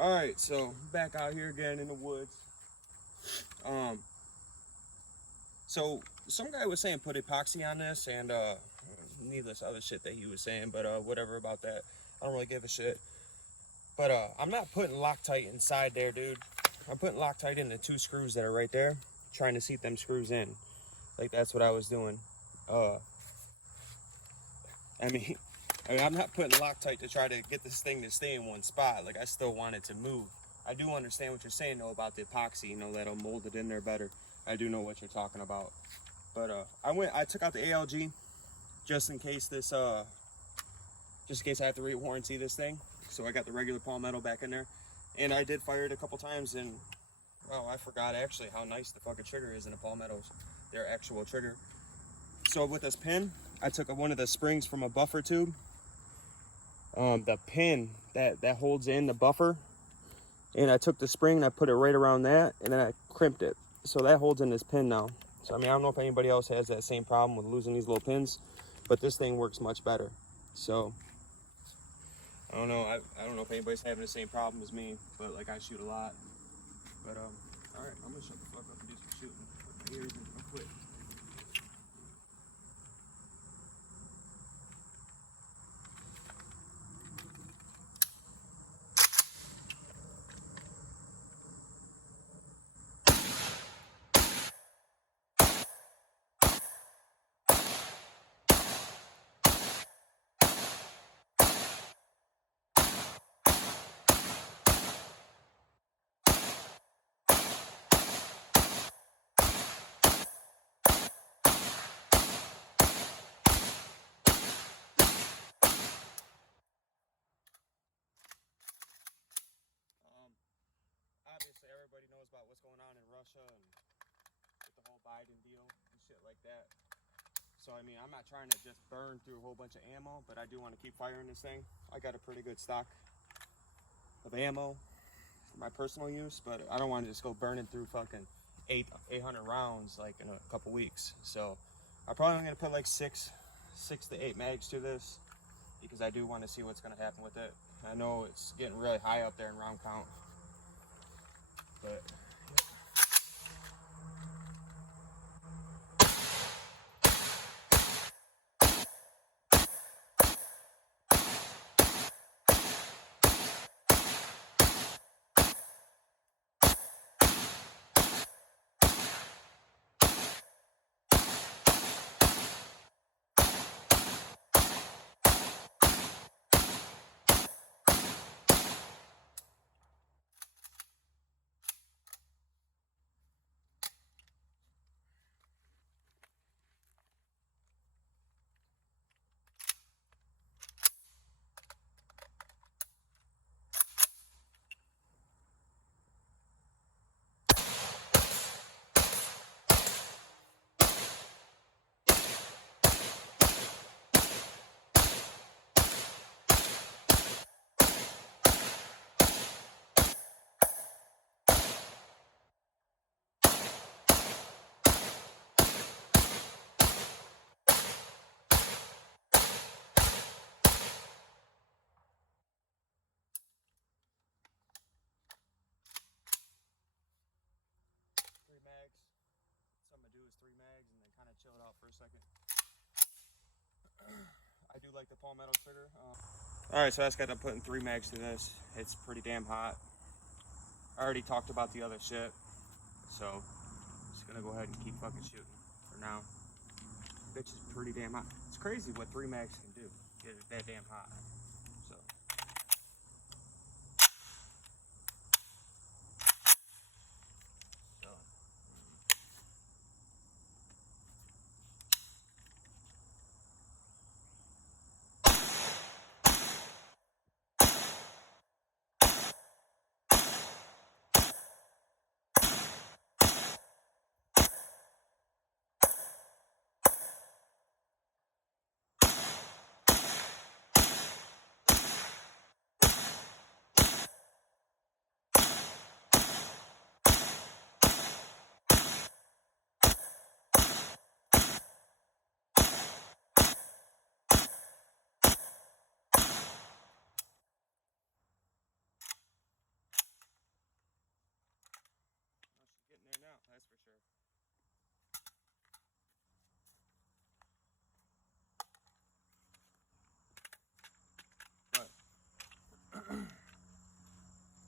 Alright, so back out here again in the woods. So some guy was saying put epoxy on this and needless other shit that he was saying, but whatever about that. I don't really give a shit. But I'm not putting Loctite inside there, dude. I'm putting Loctite in the 2 screws that are right there, trying to seat them screws in. Like that's what I was doing. I mean, I'm not putting Loctite to try to get this thing to stay in one spot. Like I still want it to move. I do understand what you're saying though about the epoxy, you know, that'll mold it in there better. I do know what you're talking about. But I took out the ALG just in case this I have to re-warranty this thing. So I got the regular Palmetto back in there. And I did fire it a couple times and well, I forgot actually how nice the fucking trigger is in the Palmettos. Their actual trigger. So with this pin, I took one of the springs from a buffer tube. The pin that holds in the buffer, and I took the spring and I put it right around that, and then I crimped it. So that holds in this pin now. So I mean, I don't know if anybody else has that same problem with losing these little pins, but this thing works much better. So I don't know. I don't know if anybody's having the same problem as me, but like I shoot a lot. But all right, I'm gonna shut the fuck up and do some shooting. My ears and I'll quit. Obviously, everybody knows about what's going on in Russia and with the whole Biden deal and shit like that. So, I mean, I'm not trying to just burn through a whole bunch of ammo, but I do want to keep firing this thing. I got a pretty good stock of ammo for my personal use, but I don't want to just go burning through fucking 800 rounds like in a couple weeks. So, I'm probably going to put like 6 to 8 mags to this because I do want to see what's going to happen with it. I know it's getting really high up there in round count. But mags. What I'm gonna do is 3 mags and then kind of chill it out for a second. I do like the Palmetto trigger. Alright, so I just got to putting 3 mags to this. It's pretty damn hot. I already talked about the other shit, so I'm just gonna go ahead and keep fucking shooting for now. Bitch is pretty damn hot. It's crazy what 3 mags can do. Get it that damn hot. So.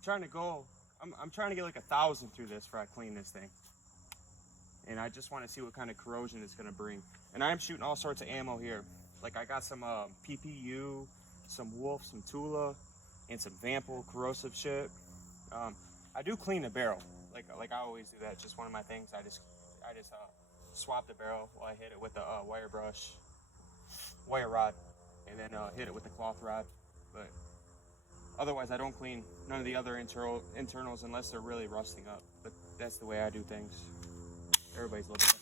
trying to go, I'm trying to get like 1,000 through this before I clean this thing. And I just want to see what kind of corrosion it's going to bring. And I'm shooting all sorts of ammo here. Like I got some PPU, some Wolf, some Tula, and some Vample corrosive shit. I do clean the barrel. Like I always do that. Just one of my things. I just swap the barrel while I hit it with the wire rod, and then hit it with the cloth rod. But otherwise, I don't clean none of the other internals unless they're really rusting up. But that's the way I do things. Everybody's a little bit different.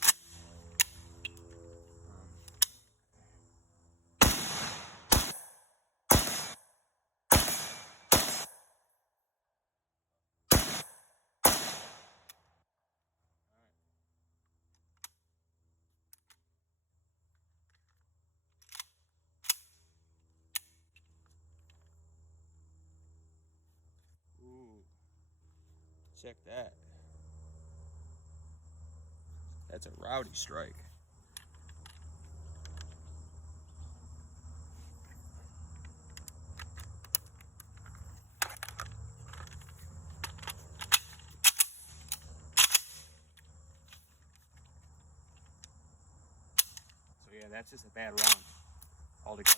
Ooh, check that. That's a rowdy strike. So yeah, that's just a bad round altogether.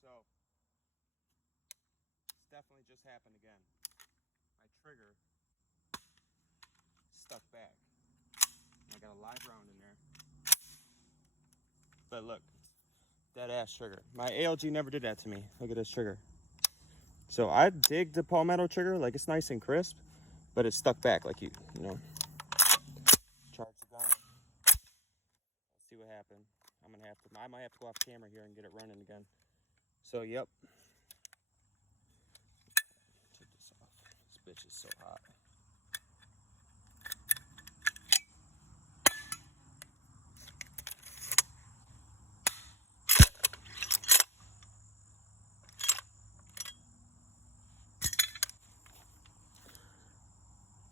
So, it's definitely just happened again. My trigger stuck back. I got a live round in there. But look, dead ass trigger. My ALG never did that to me. Look at this trigger. So I dig the Palmetto trigger, like it's nice and crisp, but it's stuck back like you know. Charge the gun. Let's see what happened. I might have to go off camera here and get it running again. So yep. Check this off. This bitch is so hot.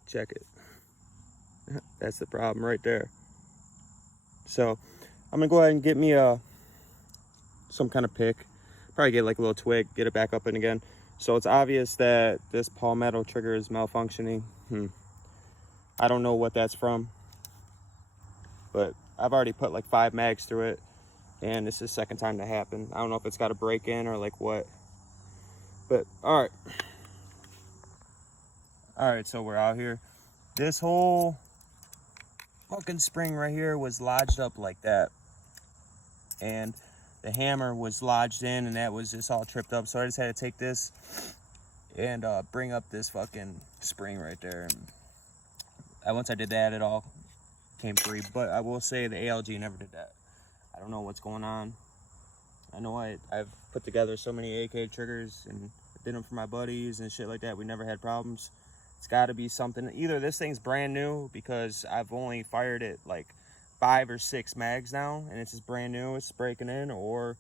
Check it. That's the problem right there. So I'm gonna go ahead and get me some kind of pick. Probably get like a little twig, get it back up and again. So it's obvious that this Palmetto trigger is malfunctioning. I don't know what that's from, but I've already put like 5 mags through it, and this is the second time that happened. I don't know if it's got a break in or like what, but all right, so we're out here. This whole fucking spring right here was lodged up like that, and the hammer was lodged in, and that was just all tripped up. So I just had to take this and bring up this fucking spring right there, and once I did that, it all came free. But I will say the ALG never did that. I don't know what's going on. I know I've put together so many AK triggers and did them for my buddies and shit like that. We never had problems. It's got to be something. Either this thing's brand new because I've only fired it like 5 or 6 mags now, and it's just brand new, it's breaking in, or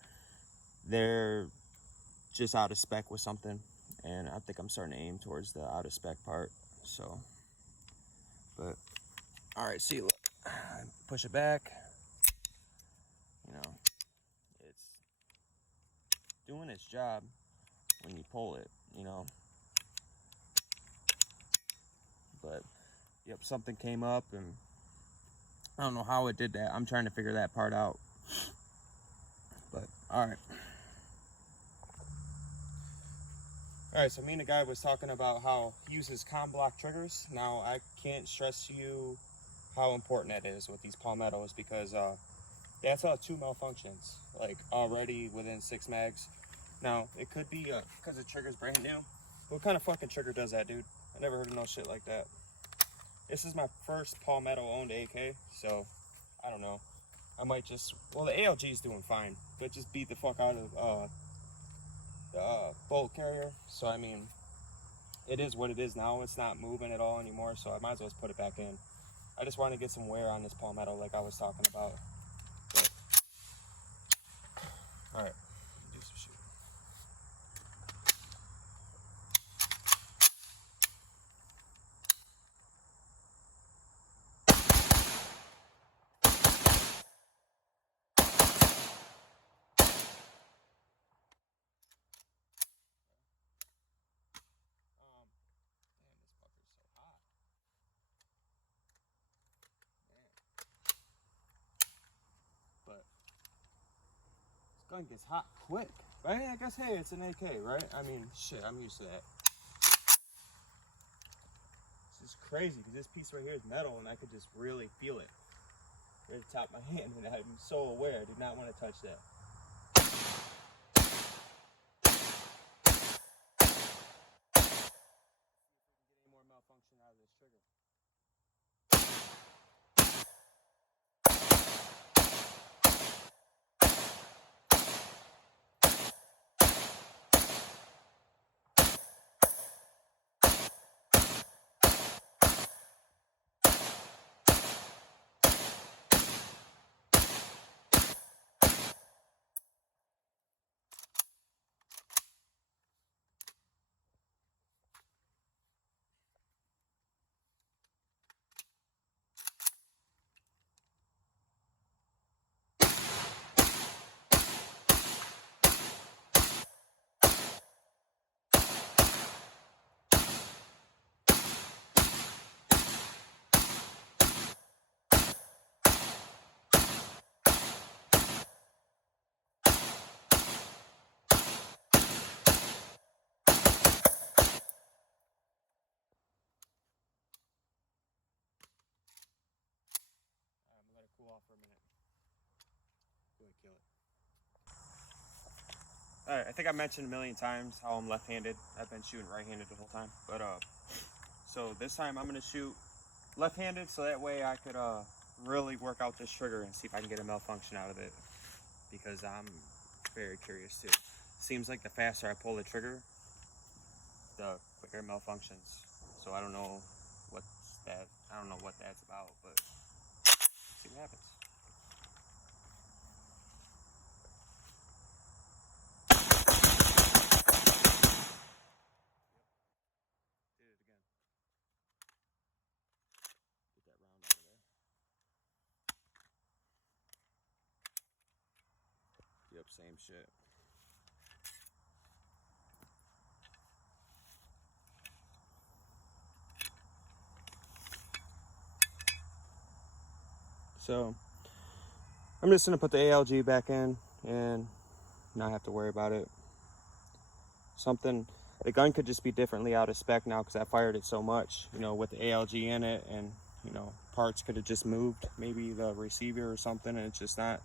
they're just out of spec with something. And I think I'm starting to aim towards the out of spec part. So, but all right, see, look, push it back. You know, it's doing its job when you pull it, you know. But yep, something came up, and I don't know how it did that. I'm trying to figure that part out. But all right, so me and the guy was talking about how he uses com block triggers. Now I can't stress to you how important that is with these Palmettos, because that's how 2 malfunctions, like already within 6 mags. Now it could be because the trigger's brand new. What kind of fucking trigger does that, dude? I never heard of no shit like that. This is my first Palmetto owned AK, so I don't know. I might just, well, the ALG is doing fine, but just beat the fuck out of the bolt carrier. So I mean, it is what it is now. It's not moving at all anymore, so I might as well just put it back in. I just want to get some wear on this Palmetto like I was talking about. But, all right, do some shit. gun gets hot quick. But I guess, hey, it's an AK, right? I mean, shit, I'm used to that. This is crazy because this piece right here is metal and I could just really feel it at the top of my hand, and I'm so aware. I do not want to touch that. Get any more malfunction out of this trigger. Cool off for a minute. Go ahead, kill it. Alright, I think I mentioned a million times how I'm left-handed. I've been shooting right-handed the whole time. But so this time I'm gonna shoot left-handed so that way I could really work out this trigger and see if I can get a malfunction out of it. Because I'm very curious too. Seems like the faster I pull the trigger, the quicker it malfunctions. So I don't know what that's about, but see what happens. Did it again. Get that round out of there. Yep, same shit. So I'm just gonna put the ALG back in and not have to worry about it. The gun could just be differently out of spec now because I fired it so much, you know, with the ALG in it, and you know, parts could have just moved, maybe the receiver or something, and it's just not,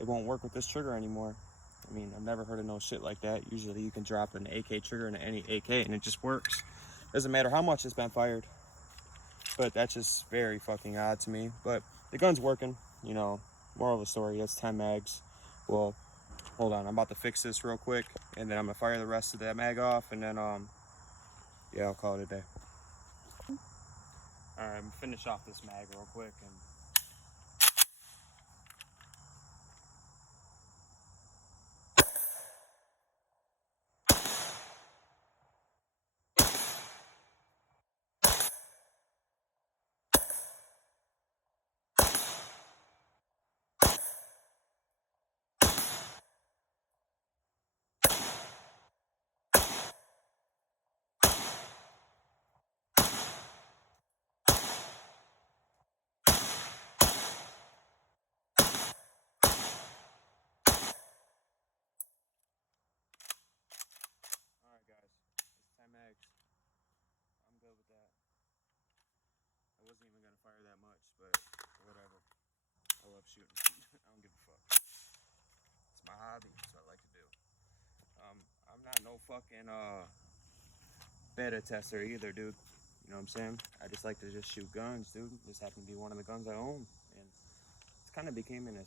it won't work with this trigger anymore. I mean, I've never heard of no shit like that. Usually you can drop an AK trigger into any AK and it just works. Doesn't matter how much it's been fired. But that's just very fucking odd to me. But the gun's working, you know. Moral of the story, it's 10 mags. Well, hold on, I'm about to fix this real quick, and then I'm gonna fire the rest of that mag off, and then yeah, I'll call it a day. Alright, I'm gonna finish off this mag real quick and alright guys, it's 10 mags. I'm good with that. I wasn't even gonna fire that much, but whatever. I love shooting. I don't give a fuck. It's my hobby. It's what I like to do. I'm not no fucking beta tester either, dude. You know what I'm saying? I just like to just shoot guns, dude. This happened to be one of the guns I own, and it's kind of became an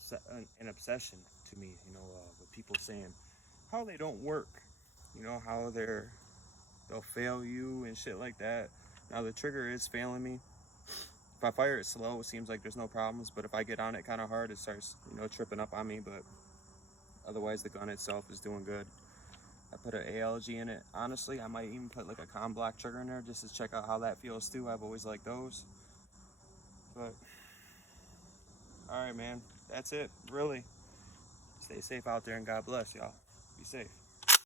obsession to me. You know, with people saying how they don't work. You know, how they'll fail you and shit like that. Now the trigger is failing me. If I fire it slow, it seems like there's no problems, but if I get on it kind of hard, it starts, you know, tripping up on me. But otherwise, the gun itself is doing good. I put an ALG in it. Honestly, I might even put like a com block trigger in there just to check out how that feels too. I've always liked those. But all right, man, that's it. Really, stay safe out there and God bless y'all. Be safe.